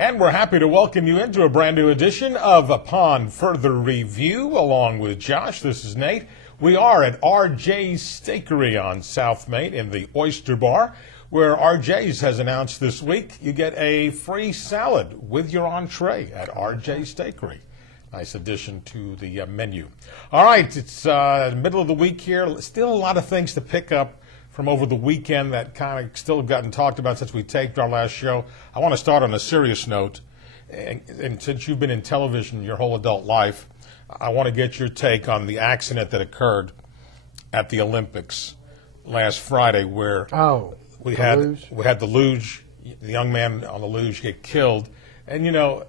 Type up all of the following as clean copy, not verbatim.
And we're happy to welcome you into a brand new edition of Upon Further Review, along with Josh. This is Nate. We are at RJ's Steakery on South Main in the Oyster Bar, where RJ's has announced this week you get a free salad with your entree at RJ's Steakery. Nice addition to the menu. All right, it's the middle of the week here. Still a lot of things to pick up from over the weekend that kind of still have gotten talked about since we taped our last show. I want to start on a serious note. And since you've been in television your whole adult life, I want to get your take on the accident that occurred at the Olympics last Friday, where we had the luge, the young man on the luge get killed. And, you know,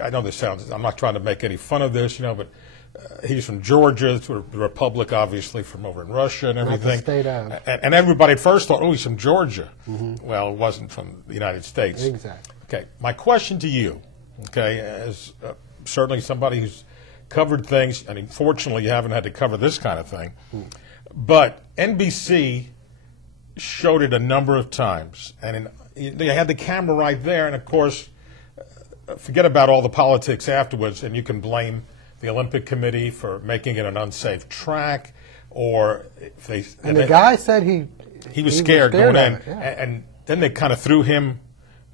I know this sounds, I'm not trying to make any fun of this, you know, but he's from Georgia, the Republic, obviously, from over in Russia and everything. And everybody at first thought, oh, he's from Georgia. Mm-hmm. Well, it wasn't from the United States. Exactly. Okay, my question to you, okay, as certainly somebody who's covered things, and unfortunately you haven't had to cover this kind of thing, but NBC showed it a number of times, and they had the camera right there, and of course, forget about all the politics afterwards, and you can blame the Olympic Committee for making it an unsafe track, or if they... And the guy said he was scared going in, yeah. And then they kind of threw him,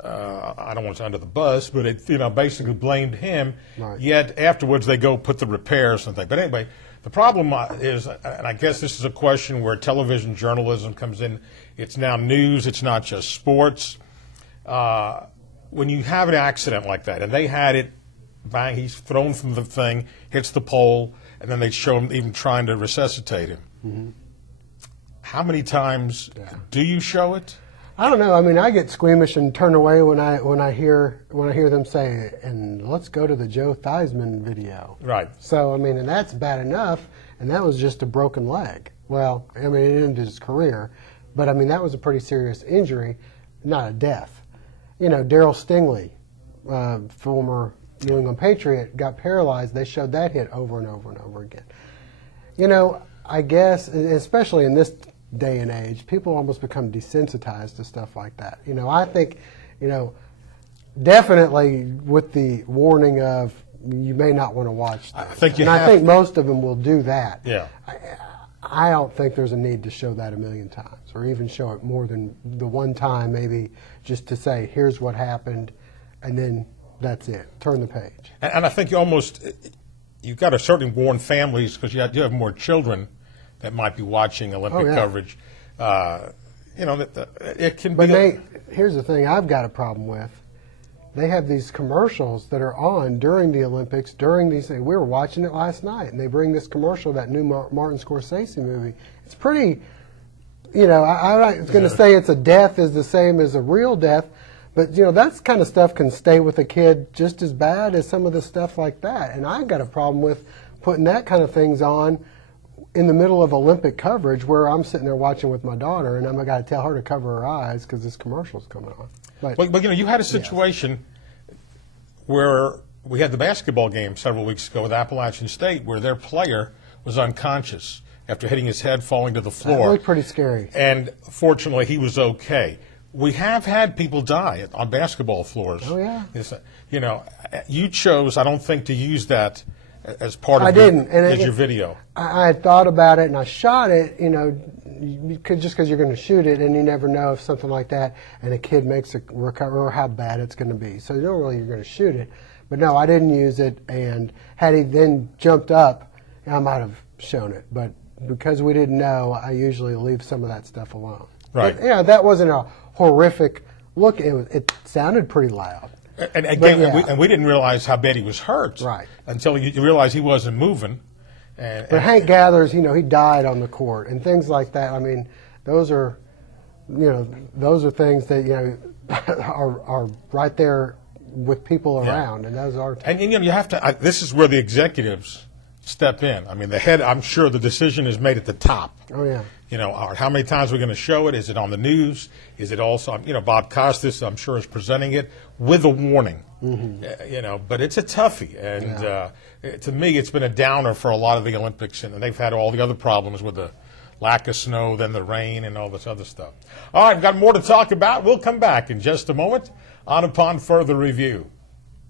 I don't want to say under the bus, but it, you know, basically blamed him. Right. Yet afterwards they go put the repairs and things. But anyway, the problem is, and I guess this is a question where television journalism comes in. It's now news. It's not just sports. When you have an accident like that, and they had it, bang, he's thrown from the thing, hits the pole, and then they show him even trying to resuscitate him. Mm-hmm. How many times do you show it? I don't know. I mean, I get squeamish and turn away when I hear them say, "And let's go to the Joe Theismann video." Right. So I mean, and that's bad enough, and that was just a broken leg. Well, I mean, it ended his career, but I mean that was a pretty serious injury, not a death. You know, Darryl Stingley, former New England Patriot, got paralyzed. They showed that hit over and over and over again. You know, I guess, especially in this day and age, people almost become desensitized to stuff like that. You know, I think, you know, definitely with the warning of you may not want to watch this. I think most of them will do that. Yeah. I don't think there's a need to show that a million times, or even show it more than the one time, maybe just to say, here's what happened, and then that's it. Turn the page. And I think you've got to certainly warn families, because you have more children that might be watching Olympic coverage. You know, it can be. But here's the thing I've got a problem with. They have these commercials that are on during the Olympics, during these things. We were watching it last night, and they bring this commercial, that new Martin Scorsese movie. It's pretty, you know, I was going to say it's a death is the same as a real death, but, you know, that kind of stuff can stay with a kid just as bad as some of the stuff like that. And I've got a problem with putting that kind of things on in the middle of Olympic coverage, where I'm sitting there watching with my daughter, and I'm got to tell her to cover her eyes because this commercial's coming on. But you know, you had a situation where we had the basketball game several weeks ago with Appalachian State, where their player was unconscious after hitting his head, falling to the floor. That looked pretty scary. And fortunately, he was okay. We have had people die on basketball floors. Oh, yeah. You know, you chose, I don't think, to use that as part of your video. I had thought about it, and I shot it, you know, just because you're going to shoot it, and you never know if something like that, and a kid makes a recovery, or how bad it's going to be. So normally you're going to shoot it. But no, I didn't use it, and had he then jumped up, I might have shown it. But because we didn't know, I usually leave some of that stuff alone. Right. But, yeah, that wasn't a horrific look. It sounded pretty loud. And again, we didn't realize how bad he was hurt until you realized he wasn't moving. But Hank Gathers, you know, he died on the court and things like that. I mean, those are things that, you know, are right there with people around, and those are. And you know, you have to. This is where the executives step in. I mean, the head. I'm sure the decision is made at the top. Oh yeah. You know, how many times we're going to show it? Is it on the news? Is it also, you know, Bob Costas, I'm sure, is presenting it with a warning. Mm-hmm. You know, but it's a toughie, and to me, it's been a downer for a lot of the Olympics, and they've had all the other problems with the lack of snow, then the rain, and all this other stuff. All right, we've got more to talk about. We'll come back in just a moment on Upon Further Review.